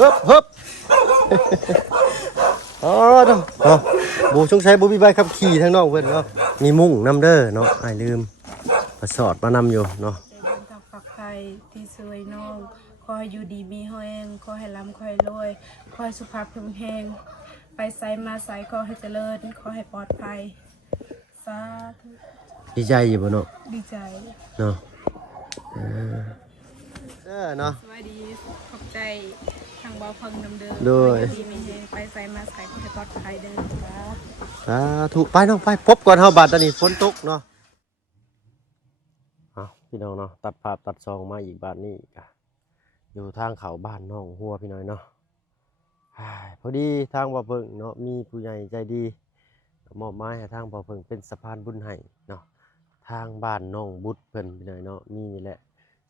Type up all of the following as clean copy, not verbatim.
ฮึบอ๋อเนาะบูชงใช้บูบีใบขับขี่ทั้งนอกเพื่อนเนาะมีมุ้งน้ำเด้อเนาะไอ้ลืมมาสอดมานำอยู่เนาะใจบุญทางฝักไทยที่สวยน้องขอให้อยู่ดีมีแรงขอให้ร่ำขอให้รวยขอให้สุขภาพแข็งแรงไปไสมาไสขอให้เจริญขอให้ปลอดภัยสาธุ ดีใจอยู่บ่เนาะดีใจเนาะเนาะสวัสดีขอบใจทางบ่าวพังดำเดิมดีมีแรงไปไสมาไสขอให้ปลอดภัยเด้อสาธุไปน้องไปพบก่อนเฮาบาดตอนนี้ฝนตกเนาะพี่น้องเนาะตัดภาพตัดซองมาอีกบ้านนี้อยู่ทางเขาบ้านน้องหัวพี่น้อยเนาะพอดีทางบ่อเพิ่งเนาะมีผู้ใหญ่ใจดีมอบไม้ให้ทางบ่อเพิ่งเป็นสะพานบุญให้เนาะทางบ้านน้องบุตรเพิ่นพี่น้อยเนาะมีนี่แหละ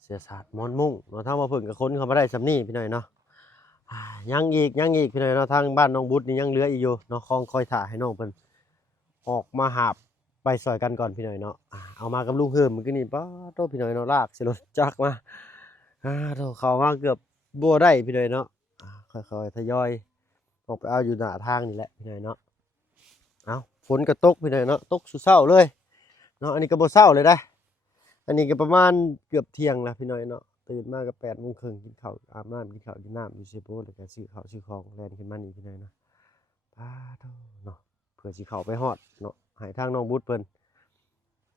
เสียศาสตร์มอนมุ่งเนาะทางบ่อเพิ่งกับคนเขามาได้สำนี้พี่น้อยเนาะยังอีกพี่น้อยเนาะทางบ้านน้องบุตรนี่ยังเหลืออีกอยู่เนาะคอยถ่าให้น้องเพิ่นออกมาหาบไปซอยกันก่อนพี่น้อยเนาะเอามากับลุงเฮิมมันก็นี่ป้าโตพี่น้อยเนาะลากสิรถจักรมาโตเข้ามาเกือบบ่ได้พี่น้อยเนาะค่อยๆทยอยออกไปเอาอยู่หน้าทางนี่แหละพี่น้อยเนาะเอาฝนก็ตกพี่น้อยเนาะตกสุดเช้าเลยเนาะอันนี้ก็บ่เช้าเลยได้อันนี้ก็ประมาณเกือบเที่ยงแล้วพี่น้อยเนาะตื่นมาก็8:30นกินข้าวอาบน้ำกินข้าวกินน้ำอยู่เซโปแล้วก็ซื้อข้าวซื้อของแล่นขึ้นมานี่พี่น้อยเนาะป้าโตเนาะเพื่อสิเข้าไปฮอดเนาะให้ทางน้องบุตรเพิ่น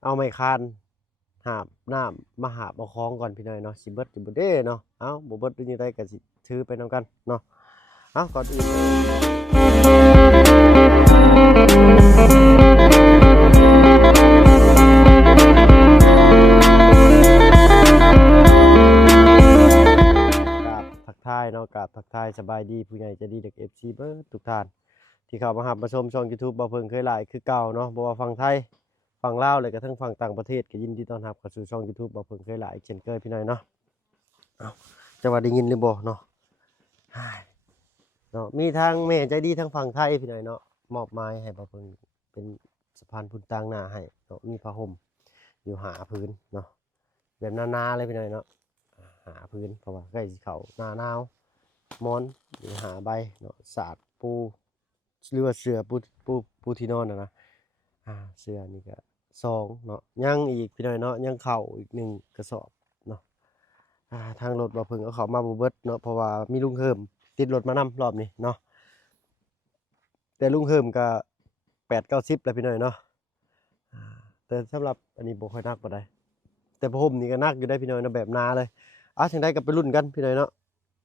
เอาไม้คานหาบน้ำมาหาบเอาของก่อนพี่น้อยเนาะสิเบิดสิบ่เด้เนาะเอ้าบ่เบิดเป็นจังไดก็สิถือไปนำกันเนาะก่อนอื่นทักทายเนาะกับทักทายสบายดีผู้ใหญ่จะดีเด็ก FC เบิดทุกท่านที่เข้ามาหับมาชมช่อง YouTube บ่เพิ่งเคยหลายคือเก่าเนาะบ่ว่าฝั่งไทยฝั่งลาวเลยก็ทั้งฝั่งต่างประเทศก็ยินดีต้อนรับเข้าสู่ช่อง YouTube บ่เพิ่งเคยหลายเช่นเคยพี่น้อยเนาะจะว่าได้ยินหรือบ่เนาะเนาะมีทางแม่ใจดีทางฝั่งไทยพี่น้อยเนาะมอบไม้ให้บ่เพิ่งเป็นสะพานพุนต่างหน้าให้เนาะมีผ้าห่มอยู่หาพื้นเนาะแบบนาๆเลยพี่น้อยเนาะหาพื้นเพราะว่าใกล้สิเข้าหน้าหนาวมอนหรือหาใบเนาะสาดปูหรือว่าเสือปูที่นอนนะเสือนี่ก็2เนาะยังอีกพี่น้อยเนาะยังเข้าอีก1กระสอบเนาะทางรถบ่เพิ่งเอาเข้ามาบ่เบิดเนาะเพราะว่ามีลุงเฮิมติดรถมานำรอบนี้เนาะแต่ลุงเฮิมก็8-90แล้วพี่น้อยเนาะแต่สำหรับอันนี้บ่ค่อยนักปานใดแต่ผ้าห่มนี่ก็นักอยู่ได้พี่น้อยเนาะแบบนาเลยจังได๋ก็ไปลุ้นกันพี่น้อยเนาะ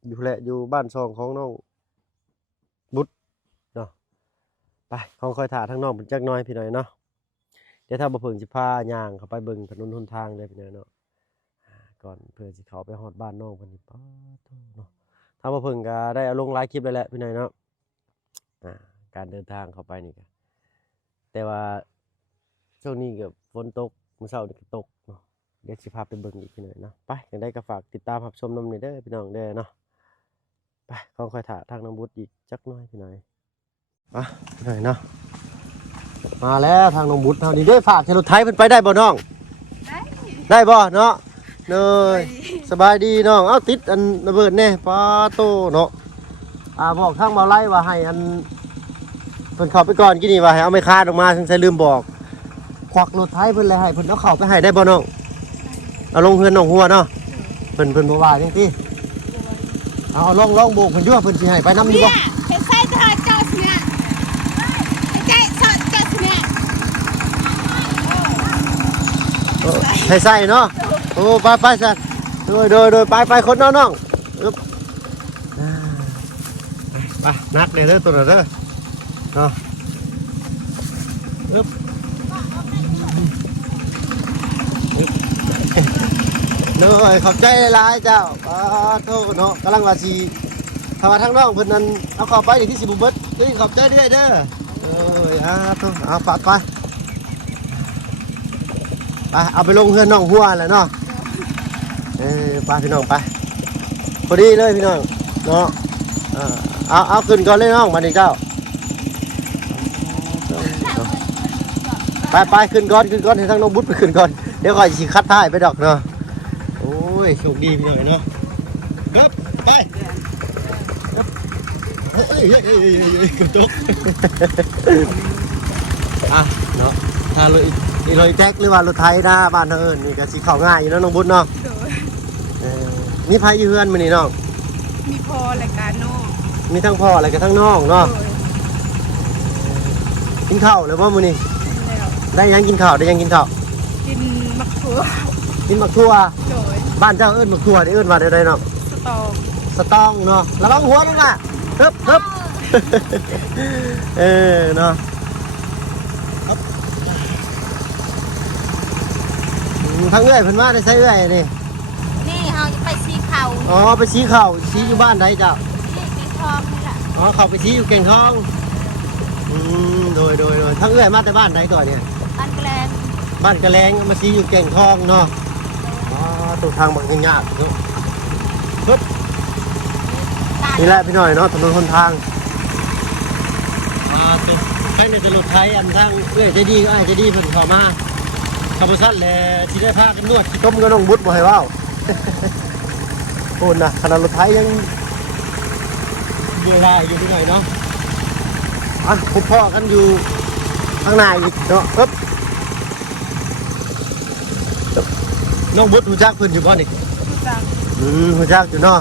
อยู่แหละอยู่บ้านซองของน้องบุตรเนาะไปค่อยๆถ่าทางน้องเพิ่นจักหน่อยพี่น้อยเนาะเดี๋ยวถ้าบ่เพิ่งสิพาย่างเข้าไปเบิ่งถนนหนทางเลยพี่น้อยเนาะก่อนเพื่อสิเข้าไปฮอดบ้านน้องเพิ่นนี่ป๊าดเนาะถ้าบ่เพิ่งก็ได้เอาลงหลายคลิปแล้วแหละพี่น้อยเนาะการเดินทางเข้าไปนี่ก็แต่ว่าช่วงนี้ก็ฝนตกมื้อเช้านี่ก็ตกเนาะเดี๋ยวสิพาไปเบิ่งอีกพี่น้อยเนาะไปจังได๋ก็ฝากติดตามรับชมนำนี่เด้อพี่น้องเด้อเนาะไปค่อยๆถ่าทางน้องบุตรอีกจักหน่อยพี่น้อยพี่น้อยเนาะมาแล้วทางน้องบุตรเฮานี่ได้ฝากให้รถไถเพิ่นไปได้บ่น้องได้บ่เนาะเนยสบายดีน้องเอ้าติดอันระเบิดแน่ปาโตเนาะบอกทางเบาไล่ว่าให้อันเพิ่นเข้าไปก่อนกินนี่ว่าให้เอาไม้คาดออกมาซึ่งใส่ลืมบอกควักรถไถเพิ่นเลยให้เพิ่นเอาเข้าไปให้ได้บ่น้องเอาลงเฮือนน้องหัวเนาะเพิ่นบ่ว่าจังซี่เอาลองโบกเพิ่นอยู่ว่าเพิ่นสิให้ไปนำอยู่บ่ใส่ทอดเจ้าเนี่ยใส่ทอดเจ้าเนี่ยใส่เนาะโอ้ไปซะโดยไปคนน้องอึ๊บไปนักเด้อตัวเด้อเนาะอึ๊บเนาะขอบใจหลายเจ้าโทษเนาะกำลังว่าสิถ้ามาทางน้องเพิ่นนั้นเอาเข้าไปนี่ที่สิบ่เบิดขอบใจเด้อเอาไปเอาไปลงเฮือนน้องหัวแหละเนาะไปพี่น้องไปพอดีเลยพี่น้องเนาะเอาขึ้นก่อนเลยน้องมาดิเจ้าไปขึ้นก่อนให้ทั้งน้องบุตรไปขึ้นก่อนเดี๋ยวก่อนสิคัดท้ายไปดอกเนาะโอ้ยโชคดีพี่น้องเนาะไป กระจกอ่ะเนาะถ้ารถแจ็คหรือว่ารถไถนะบ้านเอิญนี่ก็สิเข้าง่ายอยู่เนาะน้องบุญเนาะ โดย มีไผอยู่เฮือนมื้อนี้น้อง มีพอรายการนอก มีทั้งพ่ออะไรกับทั้งน้องเนาะ โดย กินข้าวเลยบ่มื้อนี้ แล้ว ได้ยังกินข้าวได้ยังกินข้าว กินมักถั่ว กินบักทั่ว โดย บ้านเจ้าเอิ้นบักทั่วได้เอิ้นว่าได้เนาะ สตอง สตองเนาะระวังหัวนั่นล่ะฮึบฮึบ เนาะทั้งเอื้อยเพิ่นมาได้ใช้เอื้อยนี่ นี่เฮาจะไปซีเขา อ๋อไปชี้ข้าวชี้อยู่บ้านใดเจ้า นี่มีทองนี่แหละ อ๋อเขาไปชี้อยู่เก่งทองโดยทั้งเอื้อยมาแต่บ้านใดก่อนเนี่ย อันแกลง บ้านกระแลงมาชี้อยู่เก่งทองเนาะอ๋อตัวทางบางยังยากเนาะปึ๊บ ตาย นี่แหละพี่หน่อยเนาะถนนหนทางตัวใครในตลาดไทยอันทางเอื้อยใจดีก็อ้ายใจดีเพิ่นเข้ามาคำสั่นแหละที่ได้พากันนวดขี้ต้มก็น้องบุญบ่ให้เว้า โอ้นะขนาดรถไทยยังเบื่อได้อยู่นิดหน่อยเนาะอ่ะพบพ่อกันอยู่ข้างในอีกเนาะปึ๊บน้องบุญรู้จักเพิ่นอยู่บ่นี่ รู้จัก รู้จักอยู่เนาะ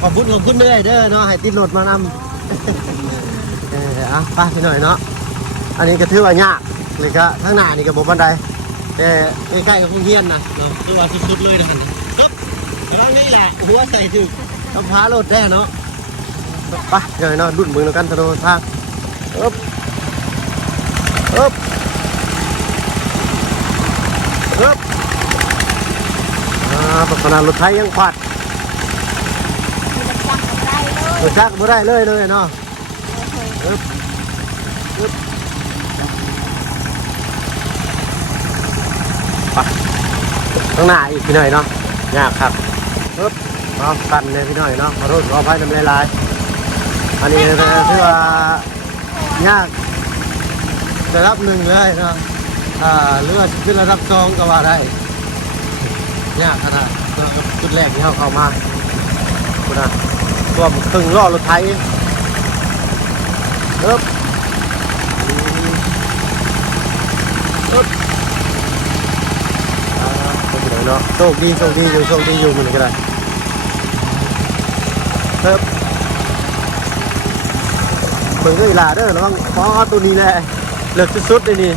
ขอบคุณเด้อเนาะให้ติดรถมานำ ไปพี่หน่อยเนาะอันนี้ก็ถือว่ายากเลยก็ข้างหน้านี่ก็บ่ปานใดแต่ใกล้ๆกับโรงเรียนนะเนาะถือว่าสุดๆเลยนะปึ๊บแล้วนี่แหละหัวใส่ถึกกำพารถได้เนาะไปพี่หน่อยเนาะดุดมือแล้วกันถนนทางปึ๊บปึ๊บปึ๊บปัสนารถไทยยังปัด มีจักได้เลย รถจักรบ่ได้เลยเนาะปึ๊บปึ๊บไปข้างหน้าอีกพี่หน่อยเนาะยากครับปึ๊บเอาตันเลยพี่หน่อยเนาะขอโทษขออภัยน้ำลายอันนี้คือว่ายากระดับหนึ่งเลยเนาะเรือขึ้นระดับสองก็ว่าได้ยากขนาดจุดแรกที่เขาเข้ามาคุณนะตัวครึ่งล้อรถไถปึ๊บปึ๊บไปไหนเนาะโชคดีอยู่มันก็ได้ปึ๊บเปิดเลยล่ะเด้อระวังเพราะตัวนี้แหละเลือกสุดๆเลยนี่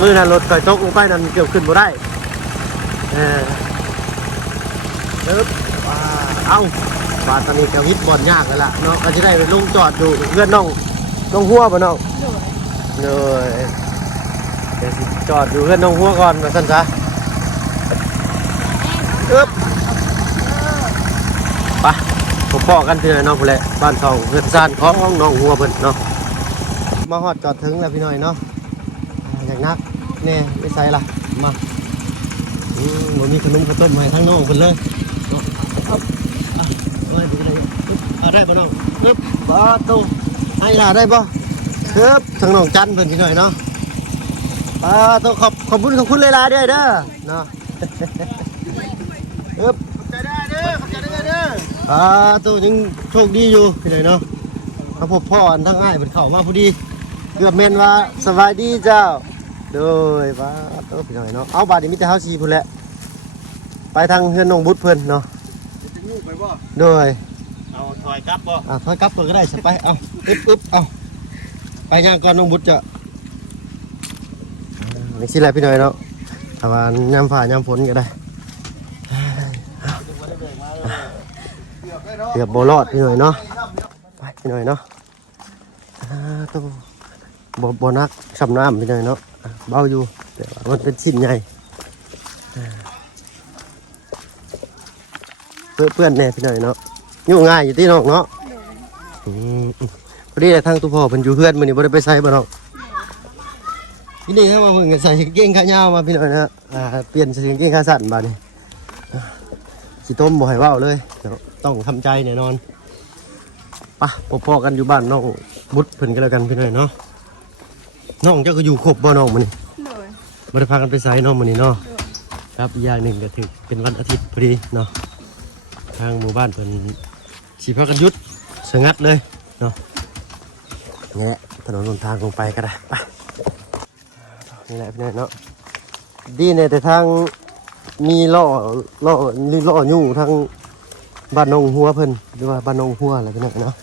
มือนั้นรถไฟตกลงไปนั่นเกือบขึ้นบ่ได้ปึ๊บเอาบาตอนนี้ก็วิทย์บอลยากแล้วล่ะเนาะก็จะได้ไปลงจอดดูเพื่อนน้องหัวป่ะน้อง โดย เลยเดี๋ยวสิจอดอยู่เพื่อนน้องหัวก่อนมาสั้นซะอึ๊บไปผมบอกกันทีเลยเนาะพี่แหละบ้านทองเพื่อนซ่านของน้องหัวเพิ่นเนาะมาฮอดจอดถึงแล้วพี่น้อยเนาะอยากนักแน่ไม่ใส่ละมาบ่มีขนมข้าวต้มให้ทั้งน้องเพิ่นเลยเนาะไว้ดูเลยได้ป่ะน้องอึ๊บบ่ตู้ให้ล่ะได้ป่ะครับทางน้องจันเพิ่นพี่หน่อยเนาะต้องขอบคุณเลยล่ะเด้อเนาะอึ๊บขอบใจได้เด้อตัวยังโชคดีอยู่พี่หน่อยเนาะพบพ่ออันทั้งอ้ายเพิ่นเข้ามาพอดีเกือบแม่นว่าสบายดีเจ้าโดยว่าตัวพี่หน่อยเนาะเอาบาดนี้มีแต่เฮา4พุ่นแหละไปทางเฮือนน้องบุตรเพิ่นเนาะโดยเอาถอยกลับบ่ถอยกลับก็ได้สิไปเอาอึ๊บเอาไปย่างก่อนน้องบุตรจะนี่สิแหละพี่หน่อยเนาะถ้าว่ายามฟ้ายามฝนก็ได้เกือบบ่รอดพี่หน่อยเนาะไปพี่หน่อยเนาะต้องบ่นักสำน้ำพี่หน่อยเนาะเบาอยู่แต่ว่ามันเป็นชิ้นใหญ่เพื่อนแน่พี่หน่อยเนาะยุ่งง่ายอยู่ที่น้องเนาะพอดีทางตัวพ่อเพิ่นอยู่เพื่อนมื้อนี้บ่ได้ไปใส่บ่น้องพี่นี่ครับมาเพิ่นใส่กางเกงขายาวมาพี่หน่อยนะเปลี่ยนใส่กางเกงขาสั้นบัดนี้สิต้มบ่ให้เว้าเลยต้องทำใจแน่นอนปะพอๆกันอยู่บ้านน้องบุตรเพิ่นก็แล้วกันพี่หน่อยเนาะน้องเจ้าก็อยู่ครบบ่น้องมื้อนี้ โดย บ่ได้พากันไปไสน้องมื้อนี้เนาะครับอีกอย่างหนึ่งก็ถือเป็นวันอาทิตย์พอดีเนาะทางหมู่บ้านเพิ่น สิพากันหยุดสงัดเลยเนาะนี่แหละถนนหนทางลงไปก็ได้ไปนี่แหละพี่น้องเนาะดีในแต่ทางมีล่ออยู่ทางบ้านนองหัวเพิ่นหรือว่าบ้านนองหัวอะไรพี่น้องเนาะ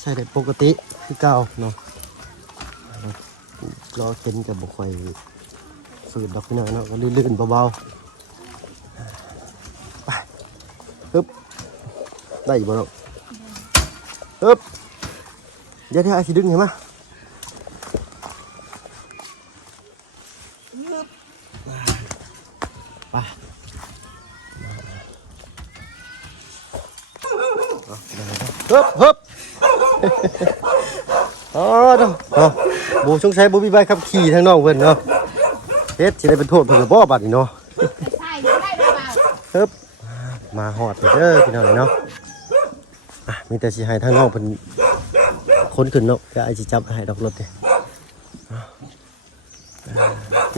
ใช่ได้ปกติคือเก่าเนาะรอเข็นกับบุคคลฝืนดอกพี่น้องเนาะก็ลื่นๆเบาๆไปฮึบได้อยู่บ่เนาะฮึบเดี๋ยวไอ้สิดึงเห็นไหมไปฮึบฮึบอ๋อเนาะบูชงใช้บูบีใบขับขี่ทางนอกเพิ่นเนาะเฮ็ดสิได้เป็นโทษเพิ่นก็บ่บัดนี่เนาะ ใช่ได้เปล่า ฮึบมาฮอดเด้อพี่น้องเนาะมีแต่สิให้ทางนอกเพิ่นคนขึ้นเนาะก็ไอ้สิจับให้ดอกรถเด้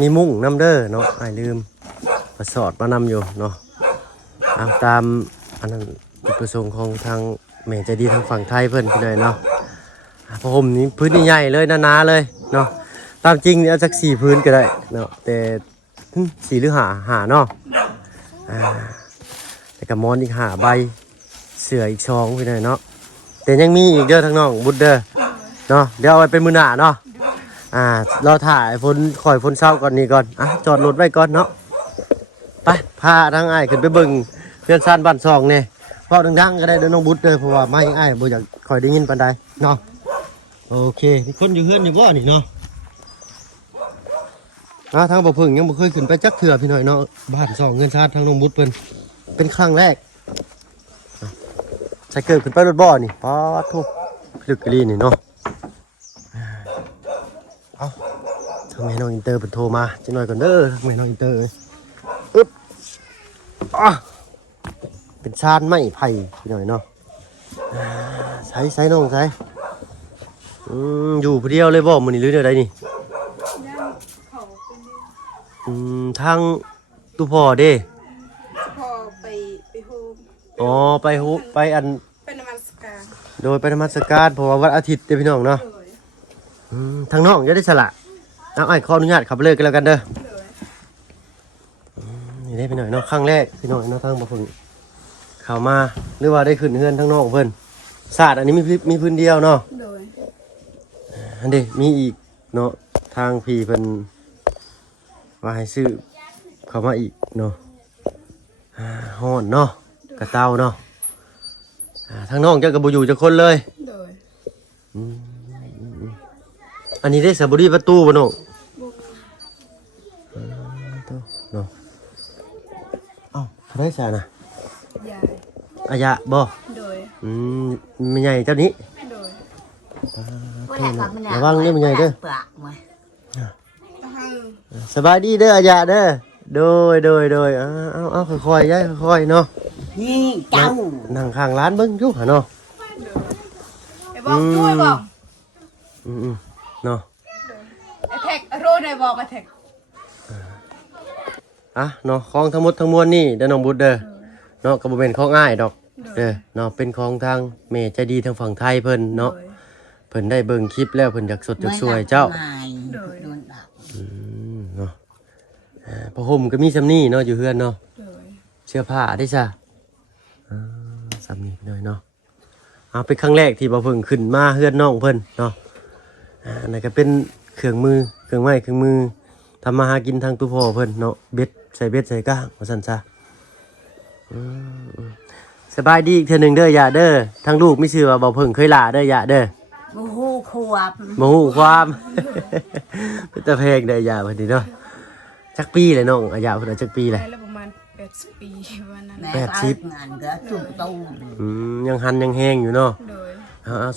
มีมุ้งนำเด้อเนาะไอ้ลืมมาสอดมานำอยู่เนาะเอาตามอันนั้นจุดประสงค์ของทางแม่ใจดีทางฝั่งไทยเพิ่นพี่น้องเนาะเพราะผมนี่พื้นใหญ่เลยหนาๆเลยเนาะตามจริงเนี่ยเอาสัก4พื้นก็ได้เนาะแต่4หรือ5เนาะแต่กระมอนอีก5ใบเสืออีก2พี่น้องเนาะแต่ยังมีอีกเด้อทางน้องบุดเด้อเนาะเดี๋ยวเอาไว้เป็นมื้อหน้าเนาะเราถ่ายฝนเช้าก่อนนี่ก่อนจอดรถไว้ก่อนเนาะไปพาทางอ้ายขึ้นไปเบิ่งเพื่อนซ่านบ้านซองนี่เพราะดังๆก็ได้เด้อน้องบุดเด้อเพราะว่าไม่อ้ายบ่อยากคอยได้ยินปานใดเนาะโอเคมีคนอยู่เฮือนอยู่บ่นี่เนาะทางบ่เพิ่งยังบ่เคยขึ้นไปจักเทื่อพี่น้อยเนาะบ้านซองเงินซ่านทางน้องบุดเพิ่นเป็นครั้งแรกใส่เกิดขึ้นไปรถบ่อนี่ป๊าดทุกลึกกะลีนี่เนาะเอาทางแม่น้องอินเตอร์เพิ่นโทรมาจักหน่อยก่อนเด้อทางแม่น้องอินเตอร์เอ้ยอึ๊บเป็นชานไม้ไผ่พี่น้อยเนาะใส่น้องใส่อยู่ผู้เดียวเลยบ่มื้อนี้หรือแนวใดนี่ทางตุพ่อเด้พอไปโฮม อ๋อไปอัน ไปนมัสการ โดยไปนมัสการเพราะว่าวันอาทิตย์เด้อพี่น้องเนาะทางน้องอย่าได้สละเอาไอ้ขออนุญาตขับเลยกันแล้วกันเด้อนี่ได้พี่น้อยเนาะครั้งแรกพี่น้อยเนาะทางบ่พึ่งเข้ามาหรือว่าได้ขึ้นเฮือนทางน้องเพิ่นศาสตร์อันนี้มีพื้นเดียวเนาะโดย อันนี้มีอีกเนาะทางพี่เพิ่นว่าให้ซื้อเข้ามาอีกเนาะฮ้อนเนาะกระเต้าเนาะทางน้องเจ้าก็บ่อยู่จักคนเลยโดยอันนี้ได้สบุรีประตูบ่น้องเนาะเอ้าได้ซะนะยาย อายะบ่ โดยมันใหญ่เจ้านี้โดยระวังเด้อมันใหญ่เด้อให้สบายดีเด้ออายะเด้อโดยเอาค่อยๆย้ายค่อยๆเนาะนี่เจ้านั่งข้างร้านเบิ่งอยู่หาเนาะไอ้บอกช่วยบอกเนาะไอ้แท็กรู้ได้บอกไอ้แท็กเนาะของทั้งหมดทั้งมวลนี่เด้อน้องบุตรเด้อเนาะก็บ่เป็นของอ้ายดอกเด้อเนาะเป็นของทางแม่ใจดีทางฝั่งไทยเพิ่นเนาะเพิ่นได้เบิ่งคลิปแล้วเพิ่นอยากสดอยากสวยเจ้าเนาะผ้าห่มก็มีซำนี้เนาะอยู่เฮือนเนาะเสื้อผ้าได้ซะซำนี้หน่อยเนาะเป็นครั้งแรกที่บ่เพิ่งขึ้นมาเฮือนน้องเพิ่นเนาะอันนั้นก็เป็นเครื่องมือทำมาหากินทางตู้พ่อเพิ่นเนาะเบ็ดใส่ก้างว่าซั่นซะสบายดีอีกเทื่อนึงเด้อย่าเด้อทางลูกมีชื่อว่าบ่เพิ่งเคยลาเด้อย่าเด้อบ่ฮู้ความเป็นตะเพงได้อย่าเพิ่นนี่เนาะจักปีเลยน้องอายุเพิ่นจักปีเลยได้ประมาณ80ปีวันนั้น80งานก็จุ่มตู้ยังหันยังแห้งอยู่เนาะโดย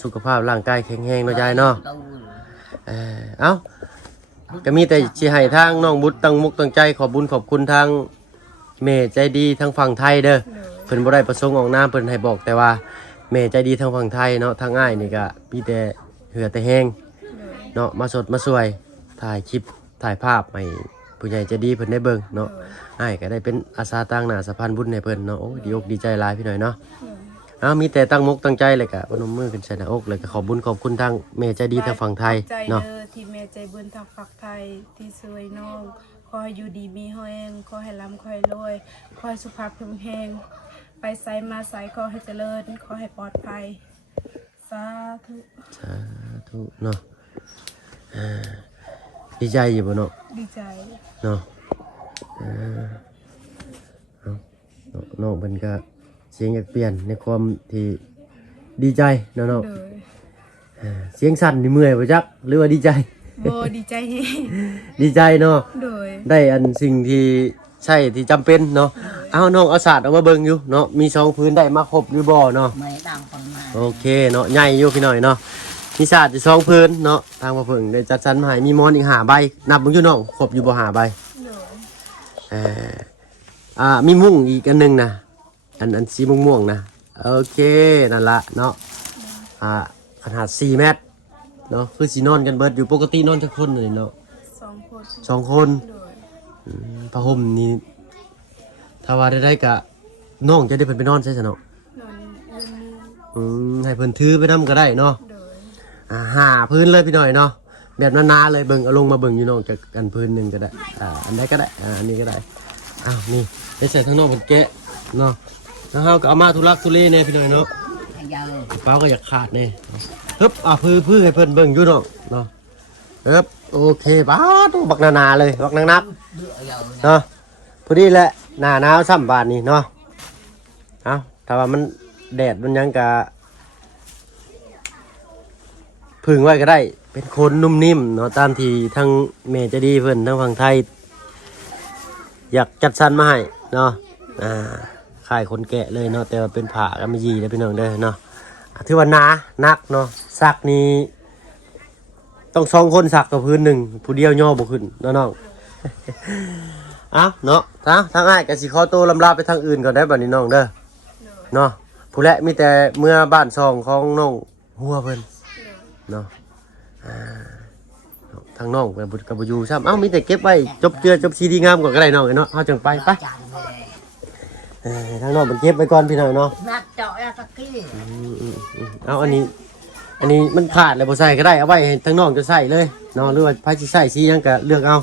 สุขภาพร่างกายแข็งแรงเนาะยายเนาะก็มีแต่สิให้ทางน้องบุตรตั้งมุกตั้งใจขอบบุญขอบคุณทางแม่ใจดีทางฝั่งไทยเด้อเพิ่นบ่ได้ประสงค์ออกนามเพิ่นให้บอกแต่ว่าแม่ใจดีทางฝั่งไทยเนาะทางอ้ายนี่ก็มีแต่เหือแต่แห้งเนาะมาสดมาสวยถ่ายคลิปถ่ายภาพให้ ผู้ใหญ่ใจะดีเพิ่นได้เบิ่งเนาะ โดย อ้ายก็ได้เป็นอาสาตั้งหน้าสะพานบุญให้เพิ่นเนาะโอ้ดีอกดีใจหลายพี่น้อยเนาะ โดย มีแต่ตั้งมกตั้งใจเลยก็พนมมือขึ้นใส่หน้าอกเลยก็ขอบบุญขอบคุณทางแม่ใจดีทางฝั่งไทย ใจ เนาะ เด้อที่แม่ใจบุญทางฝั่งไทยที่ช่วยน้องขอให้อยู่ดีมีแฮงขอให้ร่ำขอให้รวยขอให้สุขภาพแข็งแรงไปไสมาไสขอให้เจริญขอให้ปลอดภัยสาธุ สาธุเนาะดีใจอยู่บ่เนาะ ดีใจ เนาะน้องเพิ่นก็เสียงอยากเปลี่ยนในความที่ดีใจเนาะ โดย เสียงสั่นนี่เมื่อยบ่จักหรือว่าดีใจ โบดีใจแฮง ดีใจเนาะ โดย ได้อันสิ่งที่ใช่ที่จำเป็นเนาะเอาน้องเอาศาสตร์เอามาเบิ่งอยู่เนาะมี2พื้นได้มาครบหรือบ่เนาะ ไม่ดังคนมา โอเคเนาะใหญ่อยู่พี่หน่อยเนาะมีศาสตร์อยู่2พื้นเนาะทางมาเพิ่งได้จัดสรรมาให้มีมอนอีก5ใบนับเบิ่งอยู่น้องครบอยู่บ่5ใบ โดย มีมุ้งอีกอันหนึงนะอันสีม่วงๆนะโอเคนั่นละเนาะขนาด4เมตรเนาะคือสินอนกันเบิดอยู่ปกตินอนจักคนเลยเนาะ 2 คน 2คน โดย ผ้าห่มนี่ถ้าว่าได้กะน้องจะได้เพิ่นไปนอนใช่ซะเนาะ นอนเรื่องนี้ ให้เพิ่นถือไปนำก็ได้เนาะ โดย หาพื้นเลยพี่หน่อยเนาะแบบหนาๆเลยเบิ่งเอาลงมาเบิ่งอยู่น้องจากอันพื้นหนึงก็ได้อันใดก็ได้อันนี้ก็ได้อ้าวนี่ได้ใส่ทั้งนอกเป็นแกะเนาะแล้วเฮาก็เอามาทุลักทุเลแน่พี่หน่อยเนาะ ยาว กระเป๋าก็อยากขาดแน่ฮึบพื้นให้เพิ่นเบิ่งอยู่เนาะฮึบโอเคป้าตู้บักหนาๆเลยบักนักๆ เดือยาว เนาะพอดีแหละหน้าหนาวซ้ำบาทนี่เนาะเอาถ้าว่ามันแดดมันยังกะพึ่งไว้ก็ได้ เป็นคนนุ่มนิ่มเนาะตามที่ทั้งเมย์ใจะดีเพิ่นทั้งฝั่งไทย อยากจัดสรรมาให้เนาะขายคนแกะเลยเนาะแต่ว่าเป็นผ่ากำมะหยี่แล้วพี่น้องเด้อเนาะถือว่าหนานักเนาะซักนี่ต้อง2คนซักกับพื้นหนึ่งผู้เดียวย่อบ่ขึ้นเนาะน้อง เอาเนาะทางอ้ายก็สิขอตัวลำลาไปทางอื่นก่อนได้บัดนี้น้องเด้อเนาะผู้และมีแต่เมื่อบ้านซองของน้องหัวเพิ่นเนาะทางน้องไปบุญกับบ่อยู่ซ้ำเอ้ามีแต่เก็บไว้จบเจือจบซีดีงามก่อนก็ได้น้องเนาะเฮาจังไป จานเลย ทางน้องมันเก็บไว้ก่อนพี่น้องเนาะ นัดเจาะแล้วตะกี้ เอาอันนี้มันขาดแล้วบ่ใส่ก็ได้เอาไว้ให้ทางน้องจะใส่เลยเนาะหรือว่าไผสิใส่สีหยังก็เลือกเอา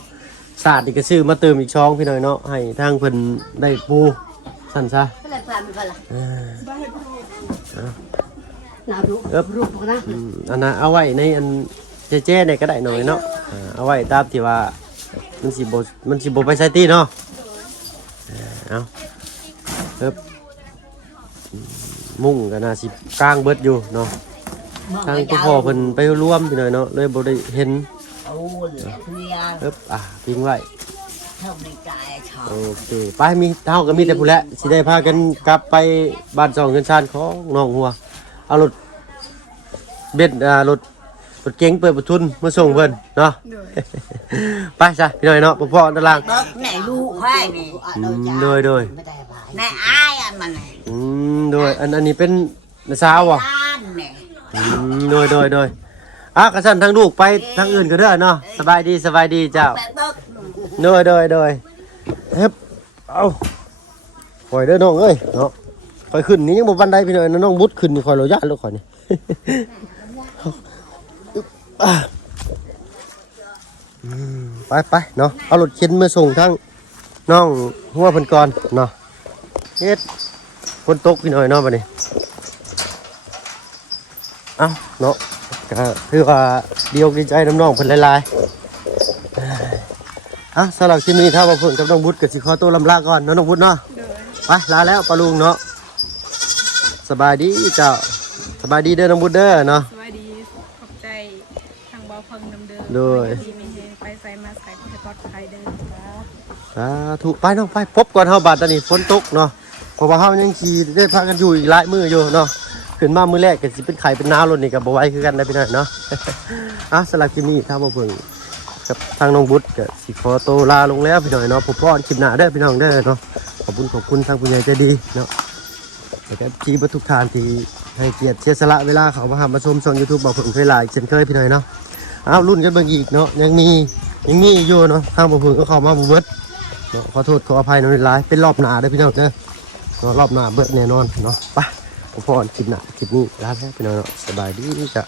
ศาสตร์นี่ก็ซื้อมาเติมอีกช่องพี่น้อยเนาะให้ทางเพิ่นได้ปูสั่นซะ ก็เลยแปลงกันละ บ้านให้พูด เราดูรูปนะ อันน่ะเอาไว้ในอันเจ๊ๆเนี่ยก็ได้หน่อยเนาะเอาไว้ตามที่ว่ามันสิบ่ไปใส่ตีเนาะเอามุ่งก็น่าสิกลางเบิดอยู่เนาะทางพ่อเพิ่นไปร่วมพี่น้อยเนาะเลยบ่ได้เห็น โอ้ยเรียน ทิ้งไว้ เท่าในใจชอบ โอเคไปมีเท่าก็มีแต่ผู้และสิได้พากันกลับไปบ้านซองเงินชานของน้องหัวเอารถเบ็ดรถเก๋งเปิดประทุนมาส่งเพิ่นเนาะ โดย ไปจ้ะพี่น้อยเนาะพ่อด้านล่าง เบิกไหนลูกให้นี่ โดย ไม่ได้บายในอ้ายอันมัน โดยอันนี้เป็นสาวบ่ ล้านเนี่ย โดยกระสันทางลูกไปทางอื่นก็เด้อเนาะสบายดีเจ้า แปะเบิก โดยเฮ็บเอาปล่อยเด้อน้องเอ้ยเนาะคอยขึ้นนี่ยังบ่บันไดพี่น้อยน้องบุดขึ้นนี่คอยเราย่านลูกคอยนี่ ไปเนาะเอารถเข็นมาส่งทั้งน้องหัวเพิ่นก่อนเนาะเฮ็ดฝนตกพี่น้อยเนาะบัดนี้เอ้าเนาะก็ถือว่าดีอกดีใจน้ำน้องเพิ่นหลายๆสำหรับคลิปนี้ถ้าว่าเพิ่นกับน้องบุญก็สิขอตัวลำลาก่อนเนาะน้องบุญเนาะ โดย ไปลาแล้วปะลุงเนาะสบายดีเจ้าสบายดีเด้อน้องบุญเด้อเนาะ สวัสดีขอบใจทางเบาพังเดิม โดย ดีมีเฮงไปใส่มาใส่ขอให้ปลอดภัยเดินครับ สาธุไปน้องไปพบก่อนเฮาบาดตอนนี้ฝนตกเนาะเพราะว่าเฮายังขี่ได้พากันอยู่อีกหลายมื้ออยู่เนาะขึ้นมามื้อแรกก็สิเป็นไข่เป็นน้าวรถนี่ก็บ่ไหวคือกันได้พี่น้อยเนาะ สำหรับคลิปนี้ถ้าบ่เพิ่งกับทางน้องบุญก็สิขอตัวลาลงแล้วพี่น้อยเนาะพบกันคลิปหน้าเด้อพี่น้องเด้อเนาะขอบคุณทางผู้ใหญ่ใจดีเนาะแล้วก็ที่ทุกทานที่ให้เกียรติเสียสละเวลาเขามาหามาชมช่อง YouTube บ่เพิ่งเคยหลายเช่นเคยพี่น้อยเนาะรุ่นกันเบิ่งอีกเนาะยังมี ยังมีอยู่เนาะทางบ่พึงก็เข้ามาบ่เบิดเนาะขอโทษขออภัยน้อยหลายเป็นรอบหน้าเด้อพี่น้องเด้อเนาะรอบหน้าเบิดแน่นอนเนาะไปพอคลิปหน้าคลิปนี้ลาแล้วพี่น้องเนาะสบายดีจ้ะ